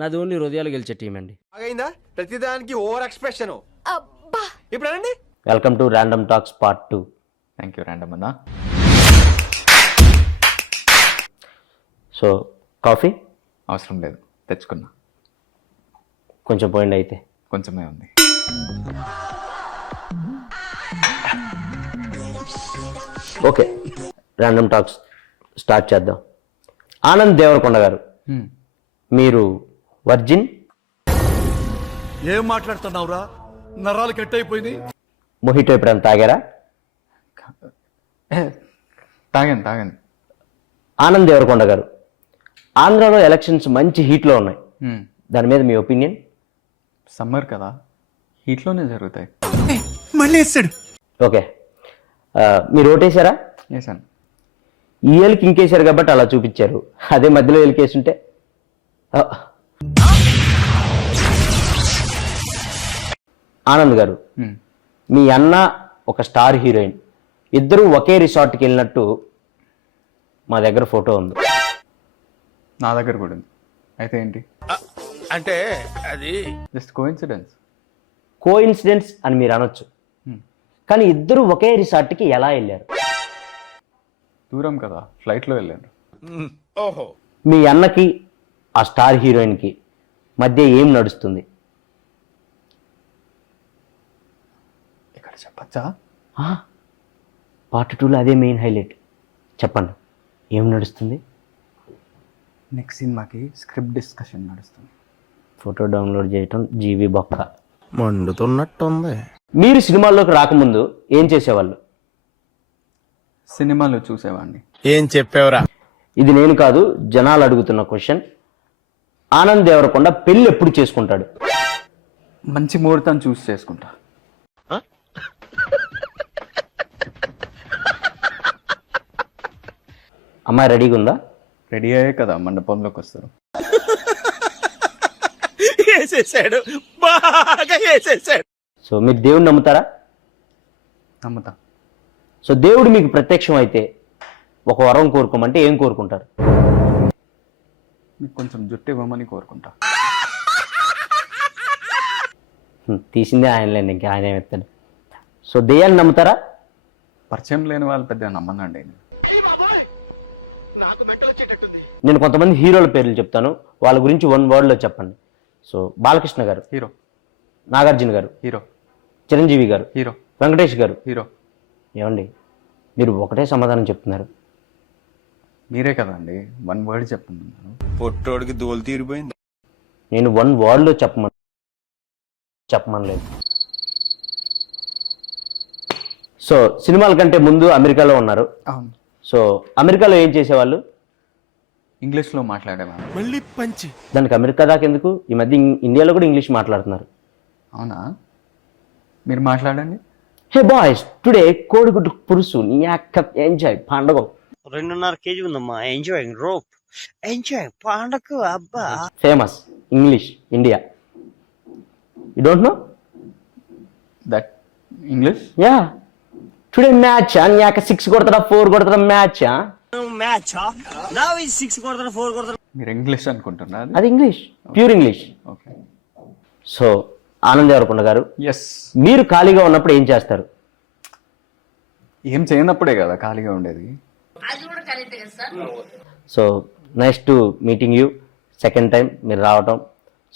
నాది ఓన్లీ హృదయాలు గెలిచే టీం అండి. ప్రతిదానికి ఓవర్ ఎక్స్ప్రెషన్. ఇప్పుడు అనండి. Welcome to random talks part 2. Thank you random అన్నా. సో కాఫీ అవసరం లేదు, తెచ్చుకున్నా. కొంచెం పోయింది అయితే. కొంచెమే ఉంది. ఓకే, ర్యాండమ్ టాక్స్ స్టార్ట్ చేద్దాం. ఆనంద్ దేవరకొండ గారు, మీరు వర్జిన్? ఏం మాట్లాడుతున్నావురా, నరాలు కట్ అయిపోయింది. మొహిటో ఎప్పుడైనా తాగారా? తాగాను. ఆనంద్ దేవరకొండ గారు, ఆంధ్రాలో ఎలక్షన్స్ మంచి హీట్లో ఉన్నాయి, దాని మీద మీ ఒపీనియన్? సమ్మర్ కదా, హీట్లోనే జరుగుతాయి. మళ్ళీ వేస్తాడు. ఓకే, మీరు ఓటేశారా? వేసాను. ఈ ఏళ్ళకి ఇంకేశారు కాబట్టి అలా చూపించారు, అదే మధ్యలో ఏళ్ళకేసుంటే. ఆనంద్ గారు, మీ అన్న ఒక స్టార్ హీరోయిన్, ఇద్దరు ఒకే రిసార్ట్కి వెళ్ళినట్టు మా దగ్గర ఫోటో ఉంది. నా దగ్గర కూడా ఉంది. అయితే ఏంటి? అంటే అది జస్ట్ కోఇన్సిడెన్స్. కోఇన్సిడెన్స్ అని మీరు అనొచ్చు, కానీ ఇద్దరు ఒకే రిసార్ట్కి ఎలా వెళ్ళారు? దూరం కదా, ఫ్లైట్లో వెళ్ళాను. ఓహో, మీ అన్నకి ఆ స్టార్ హీరోయిన్కి మధ్య ఏం నడుస్తుంది? ఇక్కడ చెప్పచ్చా? పార్ట్ 2లో అదే మెయిన్ హైలైట్. చెప్పండి, ఏం నడుస్తుంది? నెక్స్ట్ సినిమాకి స్క్రిప్ట్ డిస్కషన్ నడుస్తుంది. ఫోటో డౌన్లోడ్ చేయటం జీవి బొక్క మండుతున్నట్టుంది. మీరు సినిమాల్లోకి రాకముందు ఏం చేసేవాళ్ళు? సినిమాలు చూసేవాడిని. ఏం చెప్పావురా? ఇది నేను కాదు, జనాలు అడుగుతున్న క్వశ్చన్. ఆనంద్ దేవరకొండ పెళ్లి ఎప్పుడు చేసుకుంటాడు? మంచి ముహూర్తం చూసి చేసుకుంటా. అమ్మాయి రెడీగా ఉందా? రెడీ అయ్యే కదా మండపంలోకి వస్తారు. వేసేసాడు, బాగా వేసేసాడు. సో మీరు దేవుడిని నమ్ముతారా? నమ్ముతా. సో దేవుడు మీకు ప్రత్యక్షం అయితే ఒక వరం కోరుకోమంటే ఏం కోరుకుంటారు? మీకు కొంచెం జుట్టు ఇవ్వమని కోరుకుంటా. తీసిందే ఆయనలేండి, ఇంకా ఆయన ఏమెత్తాడు. సో దెయ్యాన్ని నమ్ముతారా? పరిచయం లేని వాళ్ళు పెద్దగా నమ్మనండి. నేను కొంతమంది హీరోల పేర్లు చెప్తాను, వాళ్ళ గురించి 1 wordలో చెప్పండి. సో బాలకృష్ణ గారు హీరో, నాగార్జున గారు హీరో, చిరంజీవి గారు హీరో, వెంకటేష్ గారు హీరో. ఏమండి మీరు ఒకటే సమాధానం చెప్తున్నారు? మీరే కదండి 1 word చెప్పమన్నాను. పొట్టోడికి దోలు తీరిపోయింది. నేను 1 wordలో చెప్పమనలేదు. సో సినిమాల కంటే ముందు అమెరికాలో ఉన్నారు. అవును. సో అమెరికాలో ఏం చేసేవాళ్ళు? ఇంగ్లీష్లో మాట్లాడేవాడిని. మళ్ళీ పంచి. దానికి అమెరికా దాకా ఎందుకు? ఈ మధ్య ఇండియాలో కూడా ఇంగ్లీష్ మాట్లాడుతున్నారు. అవునా? మీరు మాట్లాడండి. హే బాయ్స్, టుడే కోడిగుడ్డు పురుసు నీ అక్క ఎంజాయ్ పండగ. 2.5 kg ఉందమ్మా. ఎంజాయింగ్ రోప్, ఎంజాయ్ పండగ. అబ్బా famous English India. You don't know that English? Yeah, today match నీ అక్క 6 కొడతారా 4 కొడతారా మ్యాచ్? మ్యాచ్ నా 6 కొడతారు 4 కొడతారు. మీరు ఇంగ్లీష్ అనుకుంటున్నారు? అది English, pure English. Okay. So Anand Devarakonda గారు, ఎస్. మీరు ఖాళీగా ఉన్నప్పుడు ఏం చేస్తారు? ఏం చేయనప్పుడే కదా ఖాళీగా ఉండేది. So nice to meeting you second time మీరు రావటం.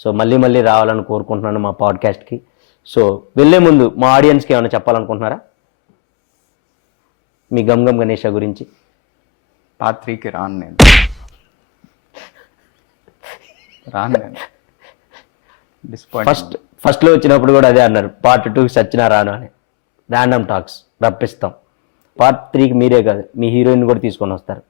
సో మళ్ళీ రావాలని కోరుకుంటున్నాను మా పాడ్కాస్ట్కి. సో వెళ్ళే ముందు మా ఆడియన్స్కి ఏమైనా చెప్పాలనుకుంటున్నారా మీ గమ్ గణేష గురించి? పార్ట్ 3కి రాను నేను. ఫస్ట్లో వచ్చినప్పుడు కూడా అదే అన్నారు, పార్ట్ 2కి సచ్చినా రాను అని. Random talks రప్పిస్తాం. పార్ట్ 3కి మీరే కాదు, మీ హీరోయిన్ కూడా తీసుకొని వస్తారు.